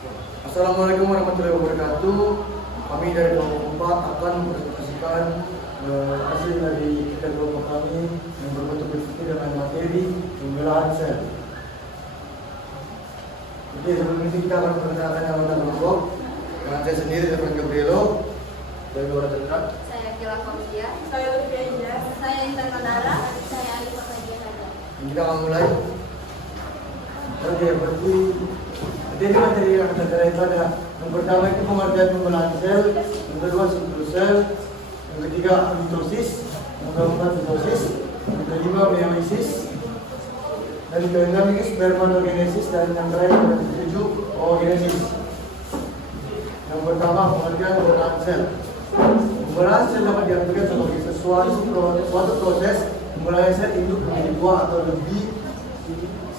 Assalamualaikum warahmatullahi wabarakatuh. Kami dari kelompok 4 akan mempresentasikan hasil dari kita kelompok kami yang berbentuk berpikir dengan materi pembelahan sel. Jadi sebelum ini kita akan memperkenalkan anggota kelompok. Dengan saya sendiri, Irfan Gabrielo dari Luar Cendra. Saya Kila Kausia. Saya Lutfi Ida. Saya Intan Manara. Saya Ali Fajian Raja. Kita akan mulai. Oke, berarti materi yang kita cari itu ada yang pertama itu pengertian pembelahan sel, yang kedua siklus sel, yang ketiga mitosis, yang keempat mitosis, yang kelima meiosis, dan keenam ini spermatogenesis, dan yang terakhir yang ketujuh oogenesis. Yang pertama pengertian pembelahan sel. Pembelahan sel dapat diartikan sebagai suatu proses pembelahan sel induk menjadi dua atau lebih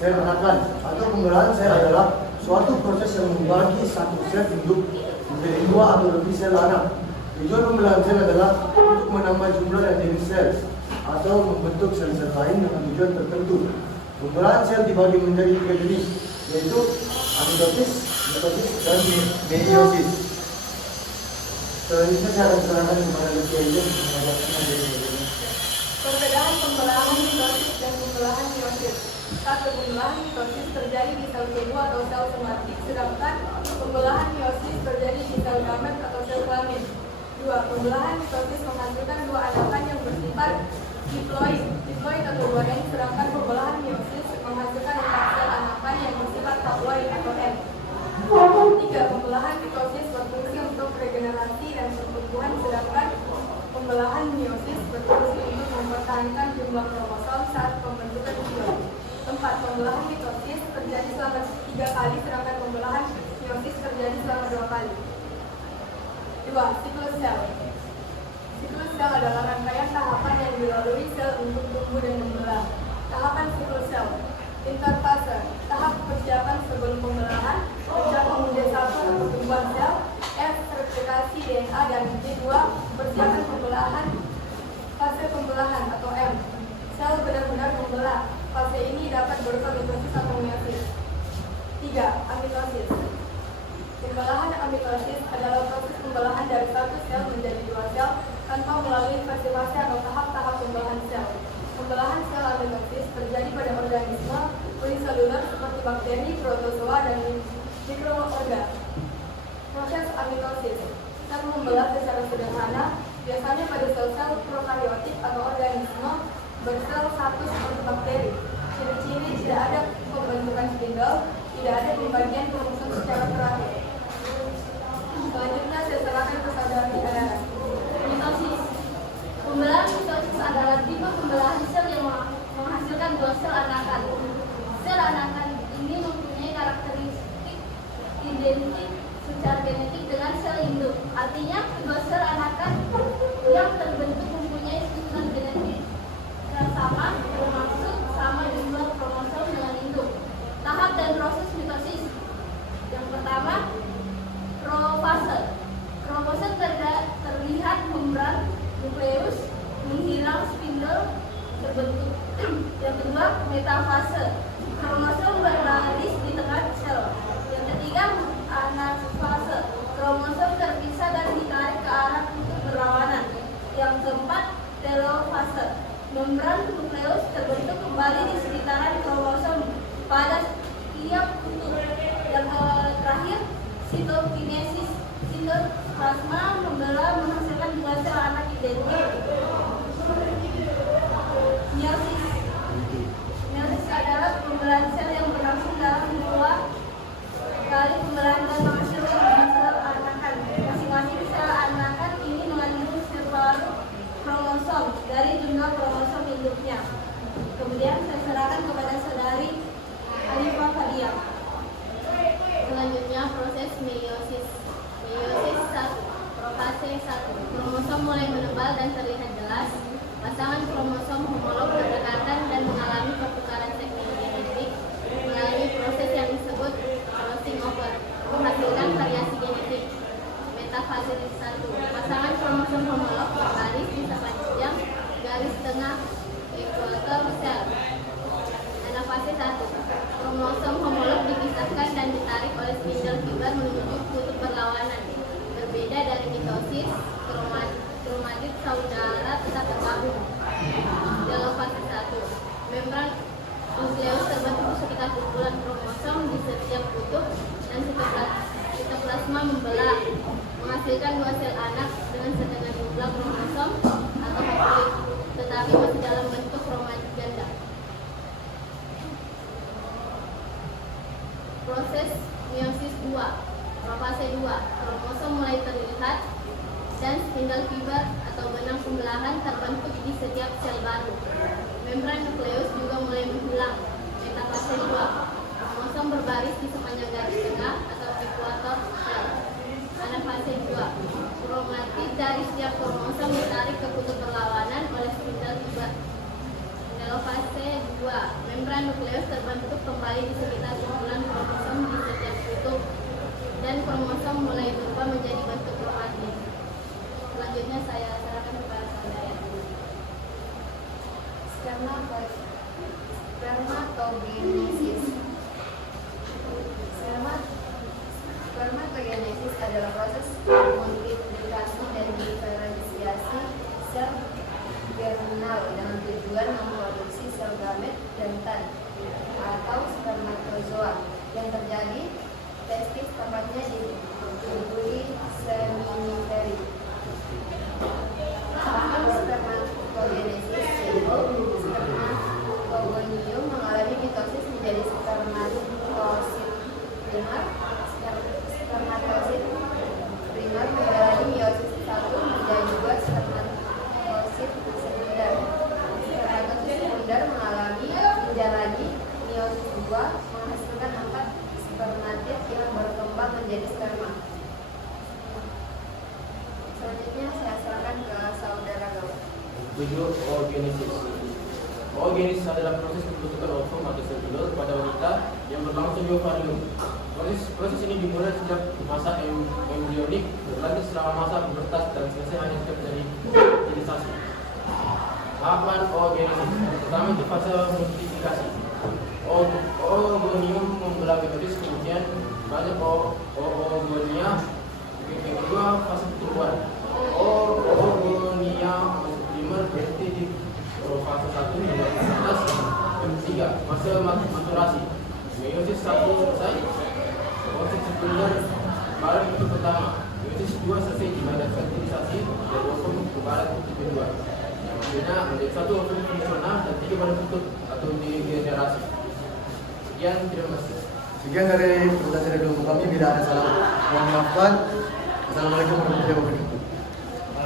sel anakan, atau pembelahan sel adalah suatu proses yang membagi satu sel induk menjadi dua atau lebih sel anak. Tujuan pembelahan sel adalah untuk menambah jumlah dan jenis sel atau membentuk sel-sel lain dengan tujuan tertentu. Pembelahan sel dibagi menjadi tiga jenis, yaitu mitosis, mitosis, dan meiosis. Selanjutnya saya akan serahkan kepada Lutfi Aiden menjelaskan materi ini. Perbedaan pembelahan mitosis dan pembelahan meiosis. Satu, pembelahan mitosis terjadi di sel tubuh atau sel somatik, sedangkan pembelahan meiosis terjadi di sel gamet atau sel kelamin. Dua, pembelahan mitosis menghasilkan dua anakan yang bersifat diploid atau dua N, sedangkan pembelahan meiosis menghasilkan empat sel anakan yang bersifat haploid atau N. Tiga, pembelahan mitosis berfungsi untuk regenerasi dan pertumbuhan, sedangkan pembelahan meiosis berfungsi untuk mempertahankan jumlah kromosom saat pembentukan diploid. Empat, pembelahan mitosis terjadi selama 3 kali, sedangkan pembelahan meiosis terjadi selama 2 kali. Dua, siklus sel. Siklus sel adalah rangkaian tahapan yang dilalui sel untuk tumbuh dan membelah. Tahapan siklus sel. Interfase, tahap persiapan sebelum pembelahan. Persiapan D1 atau pertumbuhan sel. S, replikasi DNA, dan D2, persiapan pembelahan. Fase pembelahan atau M, sel benar-benar membelah. Fase ini dapat berupa mitosis atau meiosis. 3. Amitosis. Pembelahan amitosis adalah proses pembelahan dari satu sel menjadi dua sel tanpa melalui fase-fase atau tahap-tahap pembelahan sel. Pembelahan sel amitosis terjadi pada organisme uniseluler seperti bakteri, protozoa, dan mikroorganisme. Proses amitosis. Sel membelah secara sederhana, biasanya pada sel-sel prokariotik atau organisme bersel satu seperti bakteri. Ciri-ciri tidak ada pembentukan spindle, tidak ada pembagian kromosom secara terakhir. Selanjutnya saya serahkan ke saudara Tiara. Mitosis. Pembelahan mitosis adalah tipe pembelahan sel yang menghasilkan dua sel anakan. Sel anakan ini mempunyai karakteristik identik secara genetik dengan sel induk. Artinya kedua sel anakan yang terbentuk mempunyai struktur genetik yang sama, bermaksud sama jumlah kromosom dengan induk. Tahap dan proses mitosis. Yang pertama, profase. Profase terlihat membran nukleus, menghilang spindle, terbentuk. Yang kedua, metafase. Kromosom berbaris di tengah sel. Yang ketiga, anafase. Kromosom terpisah dan ditarik ke arah kutub berlawanan. Yang keempat, telofase. Membran nukleus terbentuk kembali di sekitaran kromosom pada tiap kutub. Yang terakhir, sitokinesis. Sitoplasma membelah menghasilkan dua sel anak identik. Meiosis. Meiosis adalah pembelahan sel yang berlangsung dalam dua kali pembelahan dan menghasilkan dua sel anakan. Masing-masing sel anakan ini mengandung separuh kromosom dari jumlah kromosom induknya. Kemudian saya serahkan kepada saudari Alifa Fadia. Selanjutnya proses meiosis. Meiosis 1. Profase 1. Kromosom mulai menebal dan terlihat jelas. Pasangan kromosom homolog berdekatan dan mengalami pertukaran segmen genetik melalui proses yang disebut crossing over, menghasilkan variasi genetik. Metafase 1. Pasangan kromosom homolog berbaris di sepanjang garis tengah ekuator sel. Anafase 1. Kromosom homolog dipisahkan dan ditarik oleh spindle fiber menuju kutub berlawanan. Berbeda dari mitosis, kromatid saudara tetap tergabung dalam fase 1. Membran nukleus terbentuk sekitar kumpulan kromosom di setiap kutub dan sitoplasma membelah, menghasilkan 2 sel anak dengan setengah jumlah kromosom atau haploid, tetapi masih dalam bentuk kromatid ganda. Proses meiosis 2, profase 2, kromosom mulai terlihat dan spindle fiber atau benang pembelahan terbentuk di setiap sel baru. Membran nukleus juga mulai menghilang. Metafase 2, kromosom berbaris di sepanjang garis tengah atau ekuator sel. Anafase 2, kromatid dari setiap kromosom ditarik ke kutub berlawanan oleh spindle fiber. Telofase 2, membran nukleus terbentuk kembali di sekitar kumpulan kromosom di setiap kutub dan kromosom mulai berubah menjadi bentuk kromatid. Selanjutnya saya serahkan kepada saudara. Spermatogenesis. Spermatogenesis adalah proses multiplikasi dan diferensiasi sel germinal dengan tujuan memproduksi sel gamet jantan atau spermatozoa yang terjadi testis, tepatnya di tubuli seminiferi. Tahapan spermatogenesis yaitu spermatogonium mengalami mitosis menjadi spermatosit primer. Spermatosit primer menjalani meiosis 1 menjadi 2 spermatosit sekunder. Spermatosit sekunder menjalani meiosis 2 menghasilkan 4 spermatid yang berkembang menjadi sperma. Selanjutnya saya serahkan ke saudara Gawat. 7. Oogenesis. Oogenesis adalah proses pembentukan ovum atau selulus pada wanita yang berlangsung di ovarium. Proses ini dimulai sejak masa embrionik, berlanjut selama masa pubertas dan selesai hanya setiap terjadi fertilisasi. Tahapan oogenesis. Pertama itu fase multiplikasi. Oogonium membelah mitosis, kemudian banyak oogonia. Yang kedua fase pertumbuhan. Oogonia primer berhenti di fase 1 hingga fase 11. Yang ketiga fase maturasi. Meiosis 1 selesai. Proses sekunder barang itu pertama. Meiosis 2 selesai di mana fertilisasi dari ovum ke barat kutub kedua. Maksudnya menjadi 1 ovum fungsional dan 3 pada kutub atau degenerasi. Sekian, terima kasih. Sekian dari presentasi dari kami. Bila ada salah, mohon maafkan. Assalamualaikum warahmatullahi wabarakatuh.